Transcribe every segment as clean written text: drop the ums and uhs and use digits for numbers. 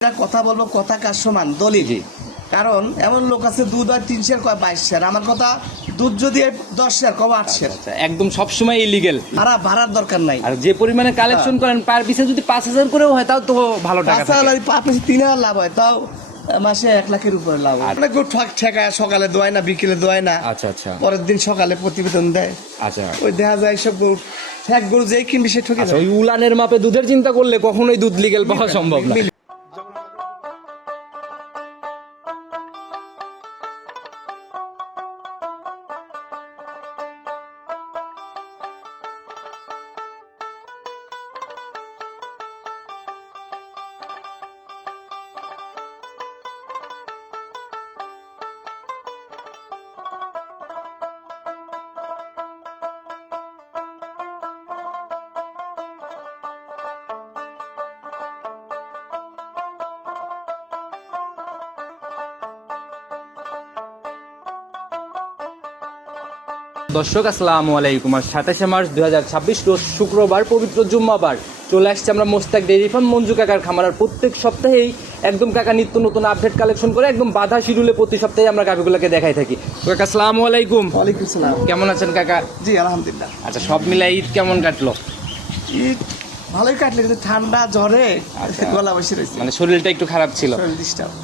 কথা বলবো কথা কার সমান দলিল। কারণ এমন লোক আছে দুধ হয় 3 শের কয় 22 শের। আমার কথা দুধ যদি 10 শের কবে 8 শের। একদম সবসময় ইলিগেল, ভাড়ার দরকার নাই। আর যে পরিমাণে কালেকশন করেন পার পিছে যদি 5000 করেও হয় তাও তো ভালো টাকা থাকে। 3000 লাভ হয়, তাও মাসে 1 লাখের উপরে লাভ হয়। অনেক ঠেকায়, সকালে দোয় না, বিকেলে দোয় না, আচ্ছা আচ্ছা, পরের দিন সকালে প্রতিবেদন দেয়। আচ্ছা, ওই দেখা যায় সব গরু ঠেক গরু যেই কিনবি সে ঠকে যায়। ওই উলানের মাপে দুধের চিন্তা করলে কখনোই দুধ লিগেল পাওয়া সম্ভব না। দর্শক আসসালামু আলাইকুম। 27শে মার্চ 2026 রোজ শুক্রবার, পবিত্র জুম্মাবার, চলে আসছে আমরা মোস্তাক ডেইরি ফার্ম মঞ্জু কাকার খামার। আর প্রত্যেক সপ্তাহেই একদম কাকা নিত্য নতুন আপডেট কালেকশন করে একদম বাধা শিডিউলে প্রতি সপ্তাহে আমরা গাভিগুলোকে দেখাই থাকি। কাকা আসসালামু আলাইকুম। ওয়ালাইকুম আসসালাম। কেমন আছেন কাকা? জি আলহামদুলিল্লাহ। আচ্ছা, সব মিলাই ঈদ কেমন কাটলো? ঈদ ভালোই কাটলে, কিন্তু ঠান্ডা জ্বরে গলা বসে রয়েছে, মানে শরীরটা একটু খারাপ ছিল।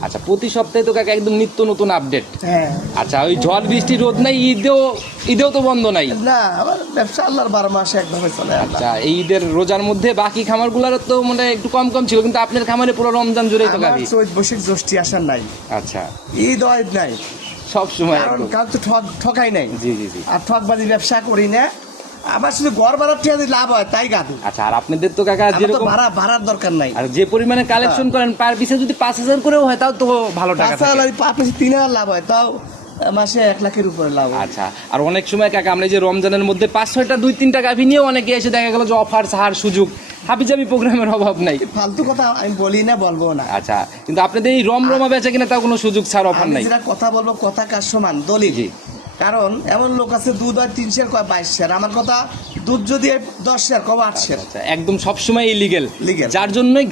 আচ্ছা, প্রতি সপ্তাহে তো কাকা একদম নিত্য নতুন আপডেট। হ্যাঁ। আচ্ছা, ওই ঝড় বৃষ্টি রোদ নাই, ঈদেও তো বন্ধ নাই না, আমার ব্যবসা আল্লাহর 12 মাসে একভাবে চলে। আচ্ছা, এই ঈদের রোজার মধ্যে বাকি খামারগুলোর তো মানে একটু কম কম ছিল, কিন্তু আপনার খামারে পুরো রমজান জুড়েই তো গাভী। চৈত বৈশাখ জ্যৈষ্ঠী আসার নাই। আচ্ছা, ঈদ ঈদ নাই সব সময়, কারণ তো ঠকাই নাই। জি জি জি। আর ঠকবাজি ব্যবসা করি না, আমার শুধু ঘর ভাড়ার টিয়া লাভ হয় তাই গাভী। আচ্ছা, আর আপনাদের তো কাকা যেরকম ভাড়ার দরকার নাই, আর যে পরিমাণে কালেকশন করেন পার পিছে যদি 5000 করেও হয় তাও তো ভালো টাকা থাকে। 3000 লাভ হয়, তাও মাসে 1 লাখের উপরে লাভ হয়। আচ্ছা, আর অনেক সময় কাকা আমরা যে রমজানের মধ্যে 5-6টা 2-3টা গাভী নিয়ে অনেকে এসে দেখা গেল যে অফার ছাড় সুযোগ, হাবিজাবি প্রোগ্রামের অভাব নাই। ফালতু কথা আমি বলি না, বলবো না। আচ্ছা, কিন্তু আপনাদের এই রমরমা বেচা কিনা তাও কোনো সুযোগ ছাড় অফার নাই। যেটা কথা বলবো কথা কার সমান দলিল। কারণ এমন লোক আছে দুধ হয় 3 শের কয় 22 শের। আমার কথা দুধ যদি 10 শের কবে 8 শের। একদম সবসময় ইলিগেল, লিগেল, যার জন্যই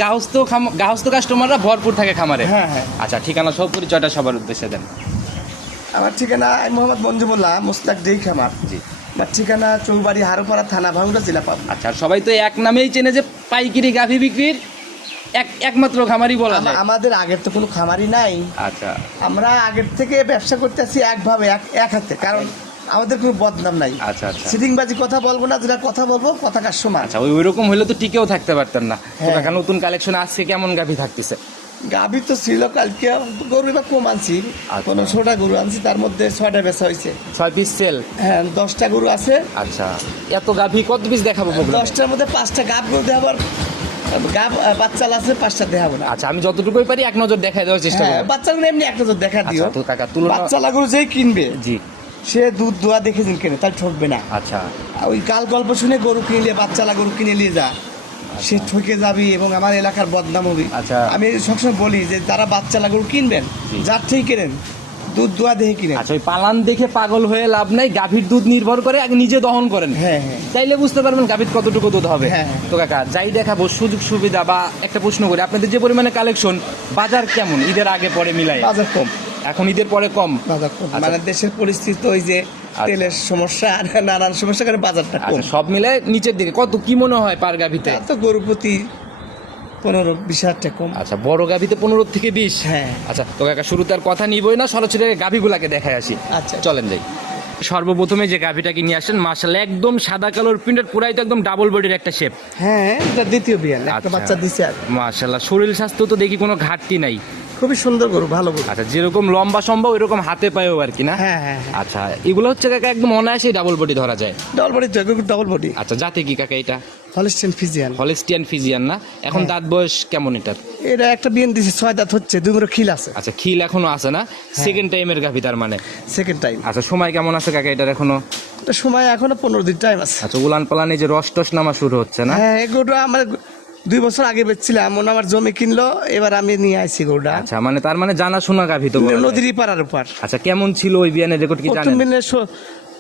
গাহস্থ কাস্টমাররা ভরপুর থাকে খামারে। হ্যাঁ হ্যাঁ। আচ্ছা, ঠিকানা সব পরিচয়টা সবার উদ্দেশ্যে দেন। আমার ঠিকানা মোহাম্মদ মঞ্জুমুল্লাহ, মোস্তাক ডেইরি খামার। জি। আমার ঠিকানা চৌবাড়ি, হারোপাড়া থানা, ভাঙ্গুড়া জেলা পাবনা। আচ্ছা, আর সবাই তো এক নামেই চেনে যে পাইকারি গাভী বিক্রির একমাত্র খামারই বলা যায়। আমাদের আগের তো কোনো খামারই নাই। আচ্ছা, আমরা আগের থেকে ব্যবসা করতেছি একভাবে, এক হাতে, কারণ আমাদের কোনো বদনাম নাই। আচ্ছা আচ্ছা, সিটিংবাজি কথা বলবো না, যেটা কথা বলবো কথা কার সমান। আচ্ছা, ওইরকম হলে তো টিকেও থাকতে পারতেন না। কাকা, নতুন কালেকশন আজকে কেমন গাভী থাকতেছে? গাভী তো ছিল কালকে, গরু এবার কম আনছি। 15টা গরু আনছি, তার মধ্যে 6টা বেচা হয়েছে। 6 পিস সেল। হ্যাঁ, 10টা গরু আছে। আচ্ছা, এত গাভী কত পিস দেখাবো? 10টার মধ্যে 5টা গাভ গরু দেখাবার, গাভ বাচ্চা আছে 5টা দেখাবো না। আচ্ছা, আমি যতটুকুই পারি এক নজর দেখাই দেওয়ার চেষ্টা করব। বাচ্চাগুলো এমনি এক নজর দেখা দিও। তো কাকা, তুলনা বাচ্চা গরু যেই কিনবে, জি, সে দুধ দোয়া দেখে দিন কেনে, তাই ঠকবে না। আচ্ছা, ওই কাল গল্প শুনে গরু কিনলে, বাচ্চা গরু কিনে নিয়ে যা, সে ঠকে যাবি এবং আমার এলাকার বদনাম হবে। আচ্ছা, আমি সবসময় বলি যে যারা বাচ্চা গরু কিনবেন, যার ঠিক কেনেন, দুধ দোয়া দেখে কিনেন। আচ্ছা, ওই পালান দেখে পাগল হয়ে লাভ নাই। গাভীর দুধ নির্ভর করে আগে নিজে দহন করেন। হ্যাঁ হ্যাঁ, তাইলে বুঝতে পারবেন গাভীর কতটুকু দুধ হবে। হ্যাঁ। তো কাকা, যাই দেখাবো সুযোগ সুবিধা বা একটা প্রশ্ন করি, আপনাদের যে পরিমাণে কালেকশন, বাজার কেমন ঈদের আগে পরে মিলাই? বাজার কম, এখন ঈদের পরে কম। বাজার কম, মানে দেশের পরিস্থিতি ওই যে তেলের সমস্যা আর নানান সমস্যা করে বাজারটা কম। সব মিলে নিচের দিকে কত কি মনে হয় পার গাভীতে? তো গরু প্রতি 15-20 হাজার টাকা কম। আচ্ছা, বড় গাভীতে 15 থেকে 20। হ্যাঁ। আচ্ছা, তো কাকা শুরুতে আর কথা নিবই না, সরাসরি গাভীগুলাকে দেখায় আসি। আচ্ছা, চলেন যাই। সর্বপ্রথমে যে গাভীটাকে নিয়ে আসেন, মাশাআল্লাহ একদম সাদা কালোর প্রিন্টের, পুরাই তো একদম ডাবল বডির একটা শেপ। হ্যাঁ, এটা দ্বিতীয় বিয়ান, একটা বাচ্চা দিছে। আর মাশাআল্লাহ শরীর স্বাস্থ্য তো দেখি কোনো ঘাটতি নাই, খুবই সুন্দর গরু, ভালো গরু। আচ্ছা, যেরকম লম্বা সম্ভব ওইরকম হাতে পায়েও আর কি না? হ্যাঁ হ্যাঁ। আচ্ছা, এগুলো হচ্ছে কাকা একদম অনায়াসেই ডাবল বডি ধরা যায়। ডাবল বডি তো, ডাবল বডি। আচ্ছা, জাতে কি কাকা এটা? Holstein Friesian. হলস্টিয়ান ফ্রিজিয়ান না? এখন দাঁত বয়স কেমন এটার? এটা একটা বিয়ান দিছে, 6 দাঁত হচ্ছে, 2 মুরো খিল আছে। আচ্ছা, খিল এখনো আছে না? সেকেন্ড টাইমের গাভী তার মানে? Second time. আচ্ছা, সময় কেমন আছে কাকা এটার এখনো? এটা সময় এখনো 15 দিন টাইম আছে। আচ্ছা, উলান পালানে যে রস টস নামা শুরু হচ্ছে না? হ্যাঁ, এই গরুটা আমার 2 বছর আগে বেচছিলাম, মনে আমার জমি কিনলো, এবার আমি নিয়ে আইছি গরুটা। আচ্ছা, মানে তার মানে জানা শোনা গাভী তো? নদীর পাড়ার উপর। আচ্ছা, কেমন ছিল ওই বিয়ানের রেকর্ড কি জানেন?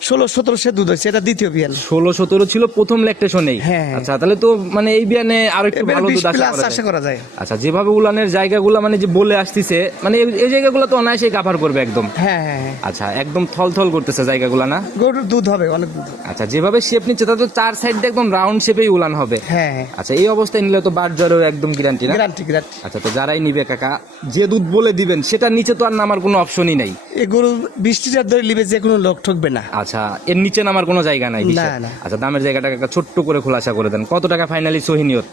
16-17 দুধ হয়েছে, এটা দ্বিতীয় বিয়ান। 16-17 ছিল প্রথম ল্যাকটেশনেই। হ্যাঁ। আচ্ছা, তাহলে তো মানে এই বিয়ানে আরো একটু এবারে ভালো 20 দুধ প্লাস আশা আশা করা যায়। আচ্ছা, যেভাবে উলানের জায়গাগুলো মানে যে বলে আসতেছে, মানে এই জায়গাগুলো তো অনায়াসে কাভার করবে একদম। হ্যাঁ হ্যাঁ হ্যাঁ। আচ্ছা, একদম থলথল করতেছে জায়গাগুলো না? গরুর দুধ হবে, অনেক দুধ হবে। আচ্ছা, যেভাবে শেপ নিচ্ছে তাতে তো 4 সাইড দিয়ে একদম রাউন্ড শেপেই উলান হবে। হ্যাঁ হ্যাঁ, আচ্ছা, এই অবস্থায় নিলে তো বার জ্বরের একদম গ্যারান্টি না? Guarantee guarantee. আচ্ছা, তো যারাই নিবে কাকা, যে দুধ বলে দিবেন সেটার নিচে তো আর নামার কোনো অপশনই নাই। এই গরু 20 লিটার ধরে নিবে, যে কোনো লোক ঠকবে না। আচ্ছা, এর নিচে নামার কোনো জায়গা নাই না, না। আচ্ছা, দামের জায়গাটা কাকা ছোট্ট করে খোলাসা করে দেন, কত টাকা ফাইনালি সহিনিয়ত?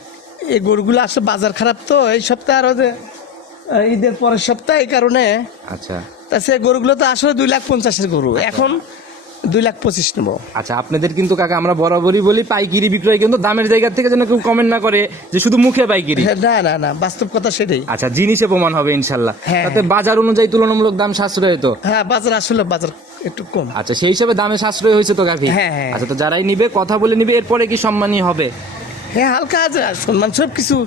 এই গরুগুলো আসলে বাজার খারাপ তো, এই সপ্তাহে আরো যে ঈদের পরের সপ্তাহে, এই কারণে। আচ্ছা তা সে গরুগুলো তো আসলে 2,50,000 গরু, এখন 2,25,000 নেবো। আচ্ছা, আপনাদের কিন্তু কাকা আমরা বরাবরই বলি পাইকিরি বিক্রয়, কিন্তু দামের জায়গা থেকে যেন কেউ কমেন্ট না করে যে শুধু মুখে পাইকিরি। না না না, বাস্তব কথা সেটাই। আচ্ছা, জিনিসে প্রমাণ হবে ইনশাল্লাহ। হ্যাঁ। তাতে বাজার অনুযায়ী তুলনামূলক দাম সাশ্রয় তো। হ্যাঁ, বাজার আসলে বাজার একটু কম। আচ্ছা, সেই হিসাবে দামে সাশ্রয় হয়েছে তো গাভী। হ্যাঁ, হ্যাঁ। আচ্ছা, তো যারাই নিবে কথা বলে নিবে, এরপরে কি সম্মানই হবে? হ্যাঁ, হালকা আছে, সম্মান সব কিছু।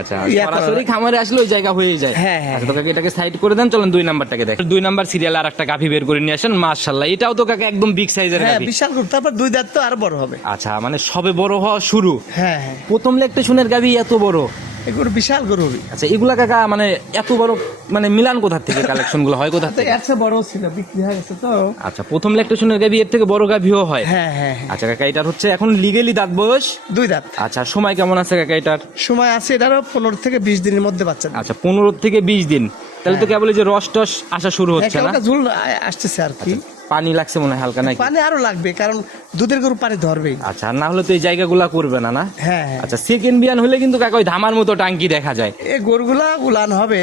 আচ্ছা, ইয়া করা সরাসরি হয়। খামারে আসলে ওই জায়গা হয়ে যায়। হ্যাঁ, হ্যাঁ। আচ্ছা, তো কাকা এটাকে সাইড করে দেন, চলেন 2 নাম্বারটাকে দেখ। 2 নাম্বার সিরিয়াল আর একটা গাভী বের করে নিয়ে আসেন, মাশাআল্লাহ, এটাও তো কাকা একদম বিগ সাইজের হ্যাঁ, গাভী। বিশাল গরু, তারপর 2 দাঁত তো আরো বড় হবে। আচ্ছা, মানে সবে বড় হওয়া শুরু। হ্যাঁ হ্যাঁ, প্রথম ল্যাকটেশনের গাভী এত বড়। এই গরু বিশাল গরু হবে। আচ্ছা, এগুলা কাকা মানে এত বড় মানে মিলান কোথা থেকে, কালেকশন গুলো হয় কোথা তো থেকে? এর চেয়ে বড় ছিল, বিক্রি হয়ে গেছে তো। আচ্ছা, প্রথম ল্যাকটেশনের গাভী এর থেকে বড় গাভীও হয়? হ্যাঁ হ্যাঁ হ্যাঁ, আচ্ছা কাকা, এটার হচ্ছে এখন লিগেলি দাঁত বয়স? 2 দাঁত। আচ্ছা, সময় কেমন আছে কাকা এটার? সময় আছে এটারও 15 থেকে 20 দিনের মধ্যে বাচ্চা দেবে। আচ্ছা, 15 থেকে 20 দিন। তাহলে তো কেবল এই যে রস টস আসা শুরু হ্যাঁ, হচ্ছে না? হালকা ঝুল আসতেছে আর কি। পানি লাগছে মনে হয় হালকা নাকি? পানি আরো লাগবে, কারণ দুধের গরু পানি ধরবেই। আচ্ছা, আর না হলে তো এই জায়গাগুলা করবে না না? হ্যাঁ হ্যাঁ, আচ্ছা, সেকেন্ড বিয়ান হলে কিন্তু কাকা ওই ধামার মতো টাঙ্কি দেখা যায়। এই গরুগুলা উলান হবে,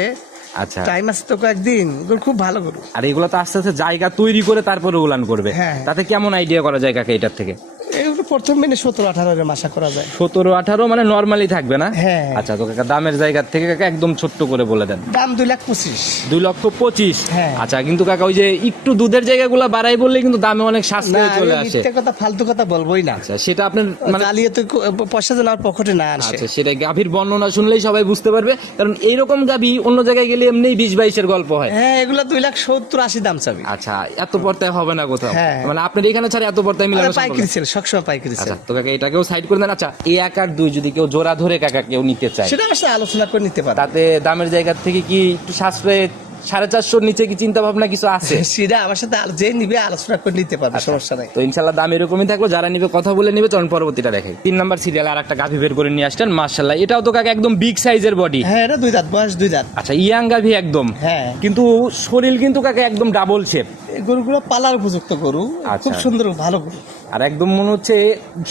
আচ্ছা, টাইম আছে তো কয়েকদিন। গরু খুব ভালো গরু। আর এগুলো তো আস্তে আস্তে জায়গা তৈরি করে তারপরে উলান করবে। হ্যাঁ। তাতে কেমন আইডিয়া করা যায় কাকা এটার থেকে? এগুলো প্রথম দিনে 17-18 এর আশা করা যায়। 17-18 মানে নরমালি থাকবে না? হ্যাঁ। আচ্ছা, তো কাকা দামের জায়গা থেকে কাকা একদম ছোট্ট করে বলে দেন। দাম 2,25,000। 2,25,000। হ্যাঁ। আচ্ছা, কিন্তু কাকা ওই যে একটু দুধের জায়গাগুলো বাড়াই বললে কিন্তু দামে অনেক না, সাশ্রয় চলে আমি আসে। মিথ্যে কথা ফালতু কথা বলবোই না। আচ্ছা, সেটা আপনার মানে চালিয়ে তো পয়সা যেন আর পকেটে না আসে। আচ্ছা, সেটা গাভীর বর্ণনা শুনলেই সবাই বুঝতে পারবে, কারণ এইরকম গাভী অন্য জায়গায় গেলে এমনিই 20-22-এর গল্প হয়। হ্যাঁ, এগুলা 2,70,000-80 দাম চাবি। আচ্ছা, এত পর্তায় হবে না কোথাও? হ্যাঁ। মানে আপনার এখানে ছাড়া এত পর্তায় মিলানো সম্ভব পাইকারি না? ছিল, সবসময় পাইকারি ছিল। আচ্ছা, তো কাকা এটাকেও সাইড করে দেন। আচ্ছা, এই 1 আর 2 যদি কেউ জোড়া ধরে কাকা কেউ নিতে চায়, সেটা আসলে আলোচনা করে নিতে পারে। তাতে দামের জায়গা থেকে কি একটু সাশ্রয়ে 450 নিচে কি চিন্তা ভাবনা কিছু আছে? সেটা আমার সাথে যে নিবে আলোচনা করে নিতে পারবে, আচ্ছা। সমস্যা নাই। তো ইনশাল্লাহ দাম এরকমই থাকলো, যারা নিবে কথা বলে নিবে। চলুন পরবর্তীটা দেখে। 3 নাম্বার সিরিয়াল আর একটা গাভী বের করে নিয়ে আসছেন, মাশাআল্লাহ, এটাও তো কাকা একদম বিগ সাইজের বডি। হ্যাঁ, এটা 2 দাঁত, বয়স 2 দাঁত। আচ্ছা, ইয়াং গাভী একদম। হ্যাঁ, কিন্তু শরীর কিন্তু কাকা একদম ডাবল শেপ। এই গরুগুলো পালার উপযুক্ত গরু, আচ্ছা। খুব সুন্দর ভালো গরু। আর একদম মনে হচ্ছে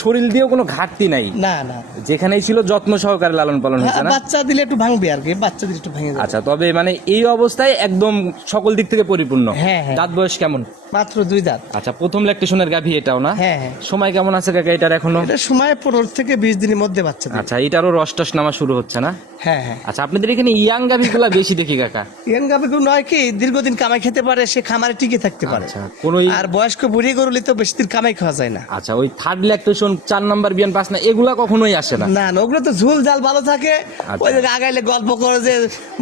শরীর দিয়েও কোনো ঘাটতি নাই, না না, যেখানেই ছিল যত্ন সহকারে লালন পালন হয়েছে না? বাচ্চা দিলে একটু ভাঙবে আর কি, বাচ্চা দিলে একটু ভেঙে যাবে। আচ্ছা, তবে মানে এই অবস্থায় একদম সকল দিক থেকে পরিপূর্ণ। হ্যাঁ, হ্যাঁ। দাঁত বয়স কেমন? মাত্র 2 দাঁত। আচ্ছা, প্রথম ল্যাকটেশনের গাভী এটাও না? হ্যাঁ, হ্যাঁ। সময় কেমন আছে কাকা এটার এখনো? এটা সময় 15 থেকে 20 দিনের মধ্যে বাচ্চা দিবে। আচ্ছা, এটারও রস টস নামা শুরু হচ্ছে না? হ্যাঁ হ্যাঁ, আচ্ছা, আপনাদের এখানে ইয়াং গাভীগুলা বেশি দেখি কাকা। ইয়াং গাভী গরু নয় কি, দীর্ঘদিন কামাই খেতে পারে, সে খামারে টিকে থাকতে পারে। আচ্ছা, কোন আর বয়স্ক বুড়ি গরু তো বেশি দিন কামাই খাওয়া যায় না। আচ্ছা, ওই থার্ড ল্যাকটেশন 4 নাম্বার বিয়ান 5 না, এগুলা কখনোই আসে না? না না, ওগুলো তো ঝুল জাল ভালো থাকে। আচ্ছা। ওই যে আগাইলে গল্প করে যে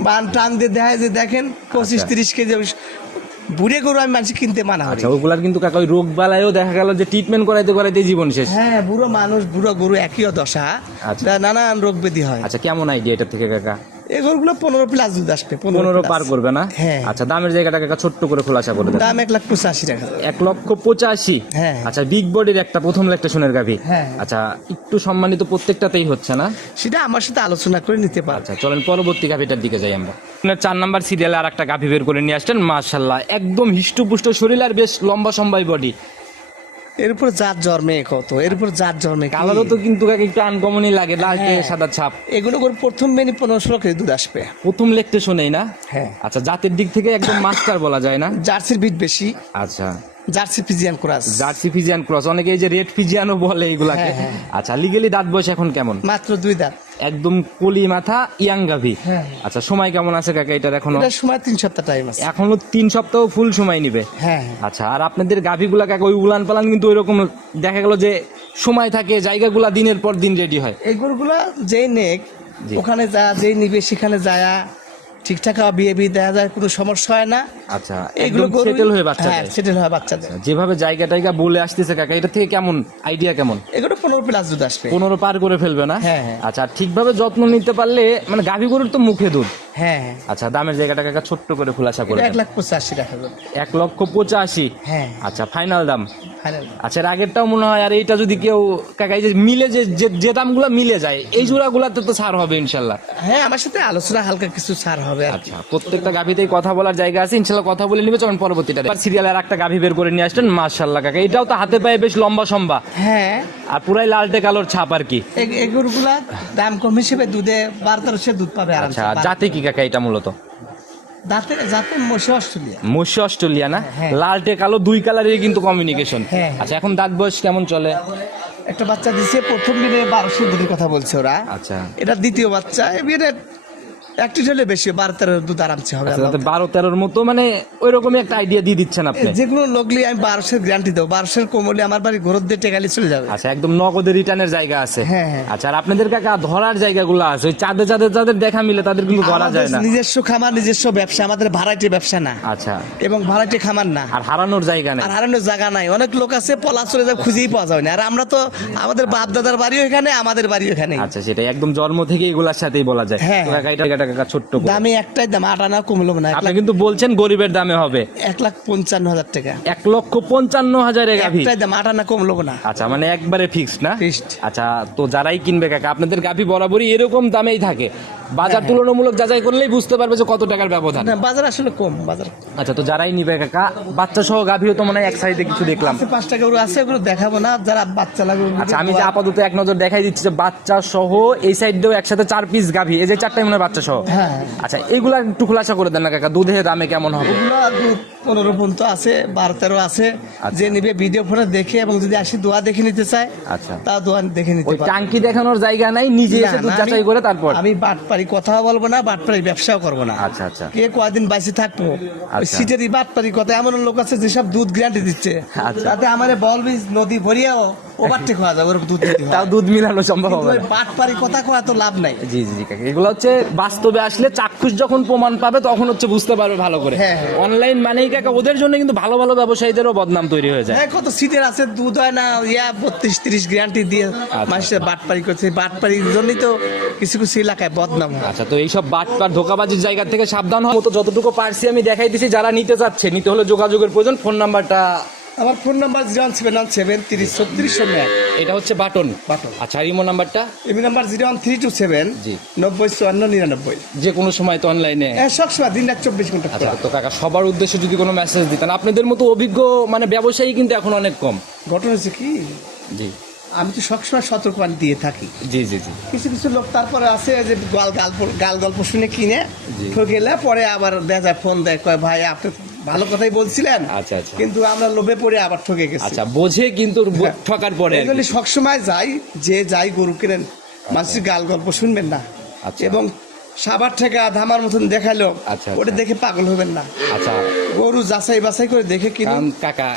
বান টান দিয়ে দেখায় যে দেখেন 25-30 কেজি বুড়ে গরু আমি মানুষ কিনতে মানা করি। আচ্ছা, ওগুলার কিন্তু কাকা ওই রোগ বালায়ও দেখা গেল যে ট্রিটমেন্ট করাইতে করাইতে জীবন শেষ। হ্যাঁ, বুড়ো মানুষ বুড়ো গরু একই দশা। আচ্ছা। নানান রোগ ব্যাধি হয়। আচ্ছা, কেমন আইডিয়া এটা থেকে কাকা? এই গরুগুলো 15 প্লাস দুধ আসবে। 15 পার করবে না? হ্যাঁ। আচ্ছা, দামের জায়গাটা কাকা ছোট্ট করে খোলাসা করে দেন। দাম 1,85,000 টাকা। 1,85,000? হ্যাঁ। আচ্ছা, বিগ বডির একটা প্রথম ল্যাকটেশনের গাভী। হ্যাঁ। আচ্ছা, একটু সম্মানিত প্রত্যেকটাতেই হচ্ছে না? সেটা আমার সাথে আলোচনা করে নিতে পারে। আচ্ছা, চলেন পরবর্তী গাভীটার দিকে যাই আমরা। আপনার 4 নাম্বার সিরিয়ালে আর একটা গাভী বের করে নিয়ে আসছেন, মাশাআল্লাহ, একদম হিষ্টপুষ্ট শরীর আর বেশ লম্বা সম্বাই বডি। এর উপর জাত জন্মে কত, এর উপর জাত জন্মে কি? কালারও তো কিন্তু কাকা একটু আনকমনই লাগে, লাল হ্যাঁ। সাদা ছাপ। এগুলো করে প্রথম বেনি 15-16 কেজি দুধ আসবে। প্রথম ল্যাকটেশনেই না? হ্যাঁ। আচ্ছা, জাতের দিক থেকে একদম মাস্টার বলা যায় না? জার্সির বিট বেশি, আচ্ছা, jersey Friesian cross. Jersey Friesian cross, অনেকে এই যে রেড ফিজিয়ানও বলে এইগুলাকে। হ্যাঁ, হ্যাঁ। আচ্ছা, লিগেলি দাঁত বয়স এখন কেমন? মাত্র 2 দাঁত। একদম কলি মাথা ইয়াং গাভী। হ্যাঁ। আচ্ছা, সময় কেমন আছে কাকা এটার এখনো? এটার সময় 3 সপ্তাহ টাইম আছে। এখনো 3 সপ্তাহ ফুল সময় নিবে। হ্যাঁ। আচ্ছা, আর আপনাদের গাভীগুলা কাকা ওই উলান পালান কিন্তু ওইরকম দেখা গেল যে সময় থাকে, জায়গাগুলা দিনের পর দিন রেডি হয়। এই গরুগুলা যেই নেক জি। ওখানে যা, যেই নিবে সেখানে যায় ঠিকঠাক বিয়ে দেওয়া যায়, কোনো সমস্যা হয় না। আচ্ছা, এগুলো একদম সেটেল হয়ে বাচ্চা হ্যাঁ দেয়। সেটেল হয় বাচ্চা দেয়। যেভাবে জায়গা টাইগা বলে আসতেছে কাকা, এটা থেকে কেমন আইডিয়া কেমন? এগুলো 15+ দুধ আসবে। 15 পার করে ফেলবে না? হ্যাঁ, হ্যাঁ। আচ্ছা, ঠিকভাবে যত্ন নিতে পারলে মানে গাভী গরুর তো মুখে দুধ। হ্যাঁ হ্যাঁ, আচ্ছা, দামের জায়গাটা কাকা ছোট্ট করে খুলাসা করে দেন। 1,85,000 টাকা করে। 1,85,000। হ্যাঁ আচ্ছা, ফাইনাল দাম। ফাইনাল। আচ্ছা, এর আগেরটাও মনে হয়। আর এইটা যদি কেউ কাকা এই যে মিলে যে দামগুলো মিলে যায়, এই জোড়াগুলাতে তো ছাড় হবে ইনশাল্লাহ। হ্যাঁ, আমার সাথে আলোচনা হালকা কিছু ছাড় হবে আর কি। আচ্ছা, প্রত্যেকটা গাভীতেই কথা বলার জায়গা আছে, ইনশাল্লাহ কথা বলে নিবে। চলুন পরবর্তীটা সিরিয়ালে আর একটা গাভী বের করে নিয়ে আসলেন, মাশাআল্লাহ কাকা, এটাও তো হাতে পায়ে বেশ লম্বা সম্বা, হ্যাঁ, আর পুরাই লালটে কালোর ছাপ আর কি। এই গরুগুলা দাম কম হিসেবে দুধে 12-13 দুধ পাবে আরামসে। আচ্ছা, জাতি কি কাকা এটা মূলত? যাতে মশি অস্ট্রেলিয়া। মস্য অস্ট্রেলিয়া না? হ্যাঁ। লালটে কালো দুই কালারের কিন্তু কমিউনিকেশন। হ্যাঁ। আচ্ছা, এখন দাঁত বয়স কেমন চলে? একটা বাচ্চা দিছে, প্রথম দিনে 1200 দুধের কথা বলছে ওরা। আচ্ছা, এটা দ্বিতীয় বাচ্চা, এবারে একটু হলে বেশি 12-13 দুধ আরামসে হবে। আচ্ছা, তাতে 12-13 মতো মানে ওই রকমই একটা আইডিয়া দিয়ে দিচ্ছেন আপনি। যেগুলো লোকলি আমি 1200 গ্যারান্টি দেবো, 1200 কমলে আমার বাড়ি ঘর দিয়ে টেকালি চলে যাবে। আচ্ছা, একদম নগদের রিটার্নের জায়গা আছে। হ্যাঁ, হ্যাঁ। আচ্ছা, আর আপনাদের কাকা ধরার জায়গাগুলো আছে, ওই যাদের দেখা মিলে তাদের কিন্তু ধরা যায় না। আমাদের নিজস্ব খামার, নিজস্ব ব্যবসা, আমাদের ভাড়াইটি ব্যবসা না। আচ্ছা, এবং ভাড়াইটি খামার না। আর হারানোর জায়গা নেই। আর হারানোর জায়গা নাই। অনেক লোক আছে পলা চলে যায়, খুঁজেই পাওয়া যায় না। আর আমরা তো আমাদের বাপ দাদার বাড়িও এখানে, আমাদের বাড়িও এখানে। আচ্ছা, সেটাই একদম জন্ম থেকে এগুলার সাথেই বলা যায়। হ্যাঁ। তো কাকা, এটা কাকা ছোট্ট করে। দামি একটাই দাম, 8 আনা কমলো না। আপনি কিন্তু বলছেন গরিবের দামে হবে। 1,55,000 টাকা। 1,55,000 গাভী। একটাই দাম, 8 আনা কমলো না। আচ্ছা, মানে একবারে ফিক্সড না? Fixed। আচ্ছা, তো যারাই কিনবে কাকা, আপনাদের গাভী বরাবরই এরকম দামেই থাকে। বাজার তুলনামূলক যাচাই করলেই বুঝতে পারবে যে কত টাকার ব্যবধান। না, বাজার আসলে কম বাজার। আচ্ছা, তো যারাই নিবে কাকা, বাচ্চা সহ গাভীও তো মানে এক সাইডে কিছু দেখলাম। 5 টাকা গরু আছে, ওগুলো দেখাবো না। যারা বাচ্চা লাগবে। আচ্ছা, আমি যে আপাতত এক নজর দেখাই দিচ্ছি যে বাচ্চা সহ এই সাইডেও একসাথে 4 পিস গাভী, এই যে 4টাই মনে হয় বাচ্চা সহ। হ্যাঁ। আচ্ছা, এইগুলা একটু খোলাসা করে দেন না কাকা, দুধে দামে কেমন হবে? এগুলো দুধ 15 পর্যন্ত আছে, 12-13 আছে। যে নিবে ভিডিও ফোনে দেখে, এবং যদি আসি দোয়া দেখে নিতে চায়, আচ্ছা, তা দোয়া দেখে নিতে ওই পারে। টাঙ্কি দেখানোর জায়গা নাই, নিজে এসে না, দুধ না, যাচাই করে তারপর। আমি বাটপারি কথাও বলবো না, বাটপারি ব্যবসাও করবো না। আচ্ছা, আচ্ছা। কে কয়দিন বাইসে থাকবো, ওই আচ্ছা। সিটেরই বাটপারি কথা। এমন লোক আছে যেসব দুধ গ্যারান্টি দিচ্ছে, আচ্ছা। তাতে আমার বলবিজ নদী ভরিয়াও ওভারটেক হওয়া যাবে, ওরকম দুধ দিতে হয়। তাও দুধ মিলানো সম্ভব কিন্তু হবে ওই না। বাটপারি কথা কওয়া তো লাভ নাই। জি জি জি কাকা, এগুলো হচ্ছে বাস্তবে আসলে চাক্ষুষ যখন প্রমাণ পাবে তখন হচ্ছে বুঝতে পারবে ভালো করে। হ্যাঁ, হ্যাঁ। অনলাইন মানেই কাকা ওদের জন্য কিন্তু ভালো ভালো ব্যবসায়ীদেরও বদনাম তৈরি হয়ে যায়। হ্যাঁ, কত সিটের আছে, দুধ হয় না, 32-30 গ্যারান্টি দিয়ে মানুষের বাটপারি করছে। বাটপারির জন্যই তো কিছু কিছু এলাকায় বদনাম হয়। আচ্ছা, তো এইসব বাটপার ধোকাবাজির জায়গা থেকে সাবধান হওয়া মতো যতটুকু পারছি আমি দেখাই দিছি। যারা নিতে চাচ্ছে, নিতে হলে যোগাযোগের প্রয়োজন। ফোন নাম্বারটা? আমার ফোন নাম্বার 01797 এটা হচ্ছে বাটন। বাটন। আচ্ছা, ইমো নাম্বারটা? এমনি নাম্বার 01327 জি। 905499। যে কোনো সময় তো অনলাইনে। হ্যাঁ, সবসময় দিন রাত 24 ঘন্টা আচ্ছা, খোলা। তো কাকা সবার উদ্দেশ্যে যদি কোনো মেসেজ দিতেন, আপনাদের মতো অভিজ্ঞ মানে ব্যবসায়ী কিন্তু এখন অনেক কম। ঘটনা হচ্ছে কি, জি আমি তো সবসময় সতর্কবাণী দিয়ে থাকি। জি জি জি। কিছু কিছু লোক তারপরে আছে যে গাল গল্প শুনে কিনে জি। ঠকেলে, পরে আবার দেখা যায় ফোন দেয়, কয় ভাই আপনি ভালো কথাই বলছিলেন, আচ্ছা, আচ্ছা। কিন্তু আমরা লোভে পড়ে আবার ঠকে গেছি। আচ্ছা, বোঝে কিন্তু ঠকার পরে আর এই জন্য কি। সবসময় যাই গরু কিনেন, মানুষের গাল গল্প শুনবেন না। আচ্ছা। এবং সাবার ঠেকা ধামার মতন দেখালো, আচ্ছা, ওটা আচ্ছা। দেখে পাগল হবেন না। আচ্ছা, গরু যাচাই বাছাই করে দেখে কিনুন। কারণ কাকা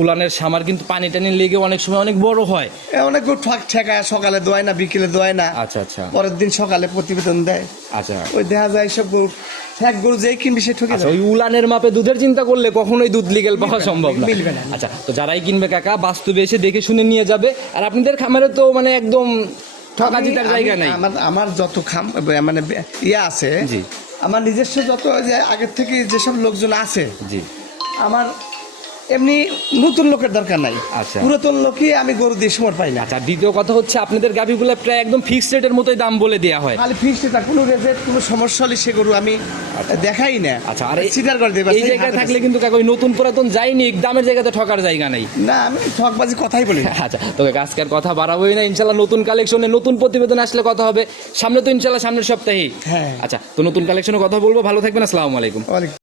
উলানের সামার কিন্তু পানি টানি লেগে অনেক সময় অনেক বড় হয়। অনেক গরু ঠেকায়, সকালে দোয় না, বিকেলে দোয় না, আচ্ছা আচ্ছা পরের দিন সকালে প্রতিবেদন দেয়। আচ্ছা ওই দেখা যায় সব গরু ঠেক গরু যেই কিনবি সে ঠকে আচ্ছা, যায়। ওই উলানের মাপে দুধের চিন্তা করলে কখনোই দুধ লিগেল পাওয়া সম্ভব না। মিলবে না। আচ্ছা, তো যারাই কিনবে কাকা বাস্তবে এসে দেখে শুনে নিয়ে যাবে। আর আপনাদের খামারে তো মানে একদম ঠকাজিটার জায়গা নাই। আমার যত মানে ইয়ে আছে, জি। আমার নিজস্ব যত যে আগের থেকে যেসব লোকজন আছে, জি। আমার এমনি নতুন লোকের দরকার নাই। আচ্ছা। পুরাতন লোকই আমি গরু দিয়ে সময় পাই না। আচ্ছা, দ্বিতীয় কথা হচ্ছে আপনাদের গাভীগুলো প্রায় একদম ফিক্সড রেটের মতোই দাম বলে দেওয়া হয়। খালি ফিক্সড, তার কোনো রেজেট, কোনো সমস্যা হলে সে গরু আমি দেখাই না। আচ্ছা, আর সিটার করে দেবে এই জায়গায় থাকলে কিন্তু কাকা ওই নতুন পুরাতন যায়নি, দামের জায়গাতে ঠকার জায়গা নাই। না, আমি ঠকবাজি কথাই বলি না। আচ্ছা, তোকে আজকের কথা বাড়াবোই না। ইনশাল্লাহ নতুন কালেকশনে নতুন প্রতিবেদন আসলে কথা হবে। সামনে তো ইনশাল্লাহ সামনের সপ্তাহে। হ্যাঁ। আচ্ছা, তো নতুন কালেকশনে কথা বলবো। ভালো থাকবেন, আসসালামু আলাইকুম। ওয়ালাইকুম।